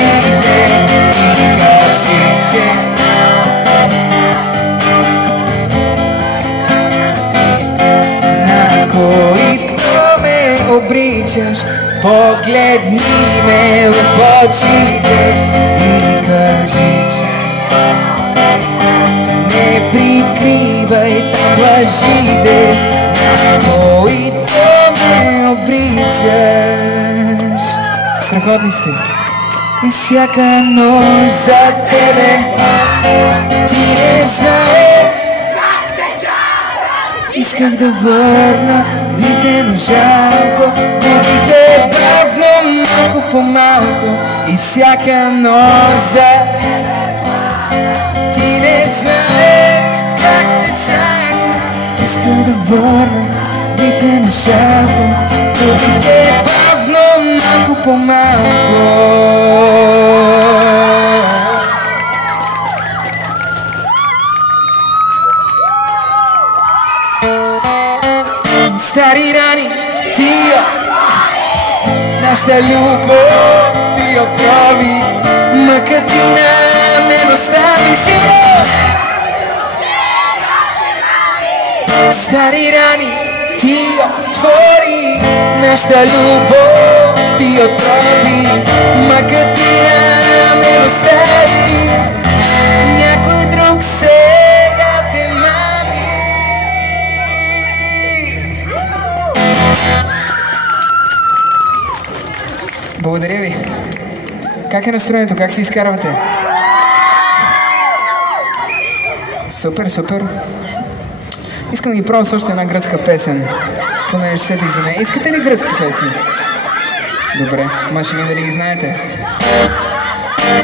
очите и кажи, че на които ме обричаш, погледни ме в очите и кажи, че не прикривай лъжите, на които ме обричаш. Страхотни сте. И всяка нощ за тебе ти не знаеш. Исках да върна дните, но жалко, не бих те бавно, малко по малко. И всяка нощ за ти не знаеш как те чакам. Искам да върна дните, но жалко, не бих те бавно, малко по малко. Стари рани тия, нашата любов ти отрови, мъкатина ме остави сега. Стари рани ти отвори, нашата любов ти отрови, мъкатина ме остави. Някой друг сега те мами. Благодаря ви. Как е настроението? Как се изкарвате? Супер, супер. Искам да ги пробвам с още една гръцка песен. Понеже сетих за нея. Искате ли гръцки песни? Добре, ма ще дали ги знаете.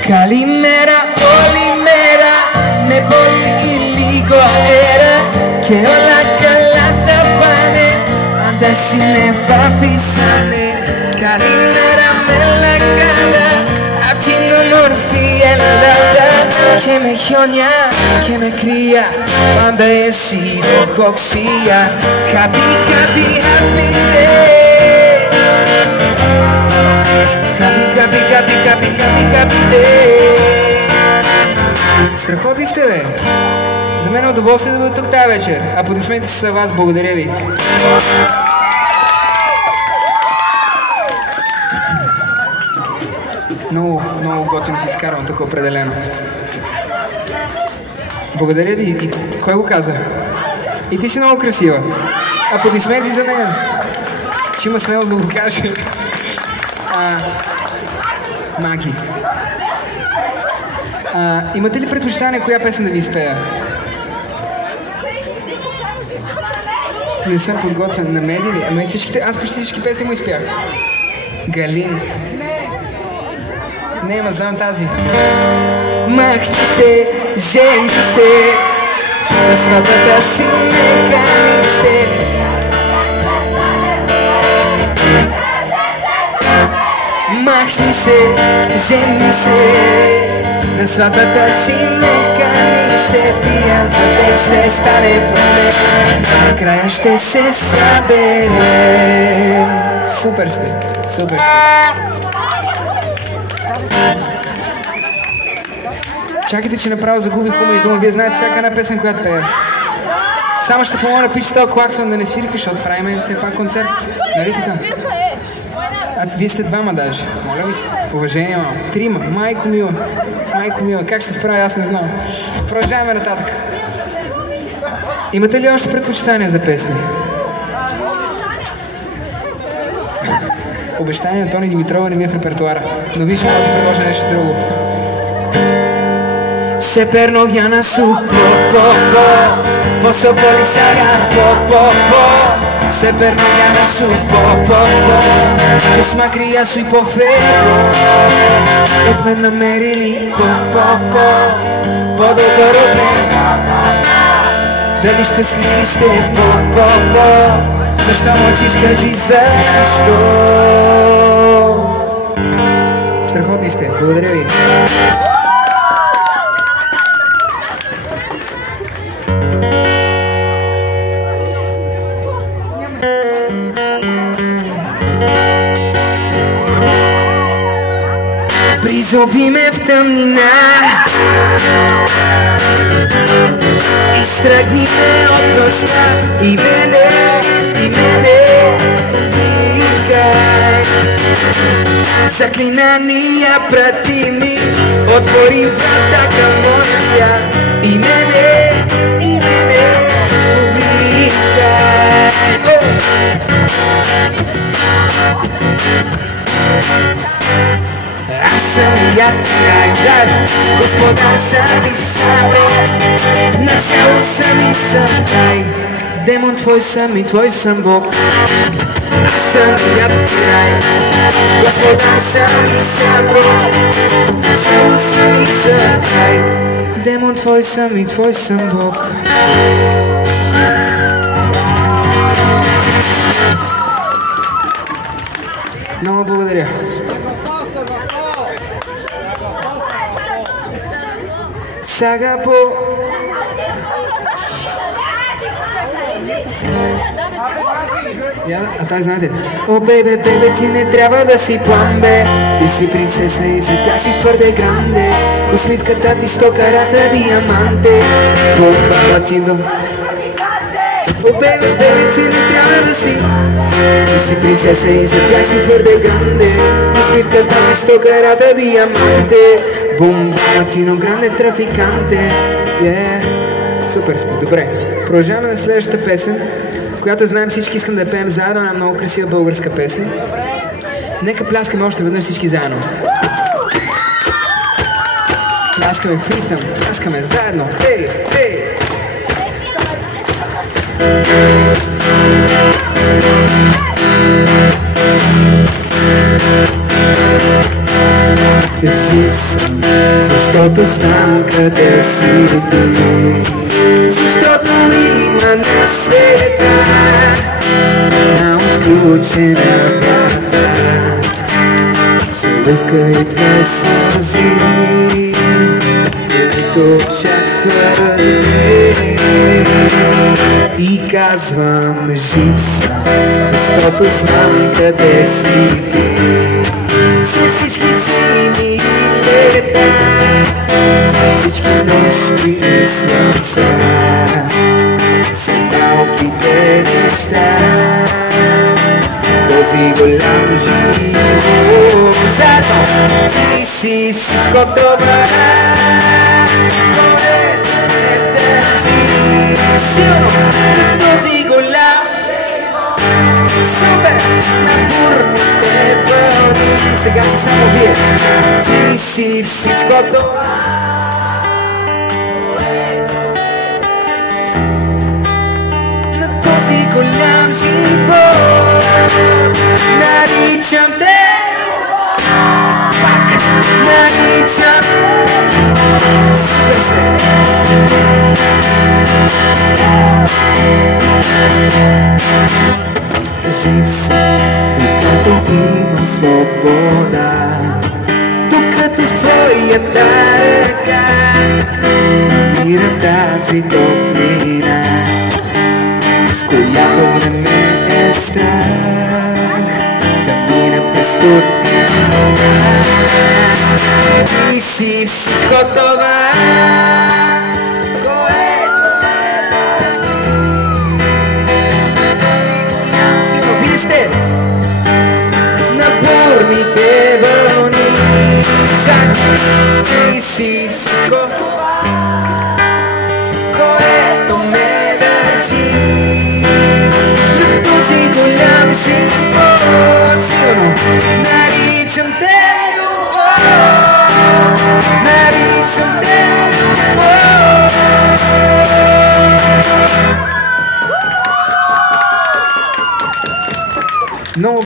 Калимера, олимера, не боли или го ера, che ho la calata pane, andashi ne fa pisane. Calimera me la cara, a ti non orfiella, che me hionia, che me cria, quando è sido coxia. Happy, happy, happy day. Happy, happy, happy, happy, happy, happy day. Страхотни сте, бе! За мен е удоволствие да бъда тук тази вечер. Аплодисментите са вас, благодаря ви. Много, много готино си изкарвам тук определено. Благодаря ви. И кой го каза? И ти си много красива. Аплодисменти за нея. Че има смелост да го каже. Маги. Имате ли предпочитание коя песен да ви изпея? Не съм подготвен. На меди ли? Ама и всичките... Аз почти всички песни му изпях. Галин. Не, ма знам тази. Махни се, жени се, на сватбата си не канище. Махни се, жени се, на сватбата си не канище. Пия за теб ще стане проблем, накрая ще се съберем. Супер сте, супер сте. Чакайте, че направо загубих ума и дума. Вие знаете всяка една песен, която пея. Само ще помоля пич този клаксон да не свирка, защото правим все пак концерт. Нали така? Вие сте двама даже. Моля ви се. Уважение, мама. Трима. Майко мила. Майко мила. Как ще се справя, аз не знам. Продължаваме нататък. Имате ли още предпочитания за песни? Обещание на Тони Димитрова не ми е в репертуара. Но виж, мога да ти предложа нещо друго. Se per Noviana su po, posso polisara po, se per Noviana su po, us macria sui pofero, et me namerili po, по-добър от мен. Дали щастливи сте по, защо мълчиш, кажи защо. Страхотни сте, благодаря ви. Призови ме в тъмнина, изтръгни ме от нощта и мене викай. Заклинания прати ми, отвори врата към моя свят и мене повикай. Аз съм ятър, Господа съм и сабе, начало съм и съм край. Демон твой съм и твой съм Бог. Аз съм ятър, Господа съм и сабе, начало съм и съм край. Демон твой съм и твой съм Бог. Много благодаря. Сега по... А тази знаете? О, бебе, ти не трябва да си план, бе. Ти си принцеса и за тя си твърде гранде. Усмивката ти 100 карата диаманте. Бомба латино. О, бебе, ти не трябва да си. Ти си принцеса и за тя си твърде гранде. Усмивката ти 100 карата диаманте. Бомба латино, гранде трафиканте. Супер сте, добре. Продължаваме на следващата песен, която знаем всички, искам да я пеем заедно, една много красива българска песен. Нека пляскаме още веднъж всички заедно. Пляскаме в ритъм, пляскаме заедно. Ей, ей! Жив съм, защото знам къде си ти. Защото има на света една отключена врата, целувка и две сълзи, които очакват ме. И казвам жив съм, защото знам къде си ти. След всички зими и лета, след всички нощи и слънца, са малките неща, този голям живот. Заедно ти си всичко това, което ме държи силно на този голям супер на бурните вълни. Сега си само вие. Ти си всичко това, голям живот. Наричам те, пак наричам. Жив съм, докато има свобода, докато в твоята ръка намира тази топлина, която не ме е страх да мина през труднина. Ти си всичко това, което ме държи. Този голям силно, вие сте на бурните вълни. Ти си всичко това, което ме държи. Голям живот, силно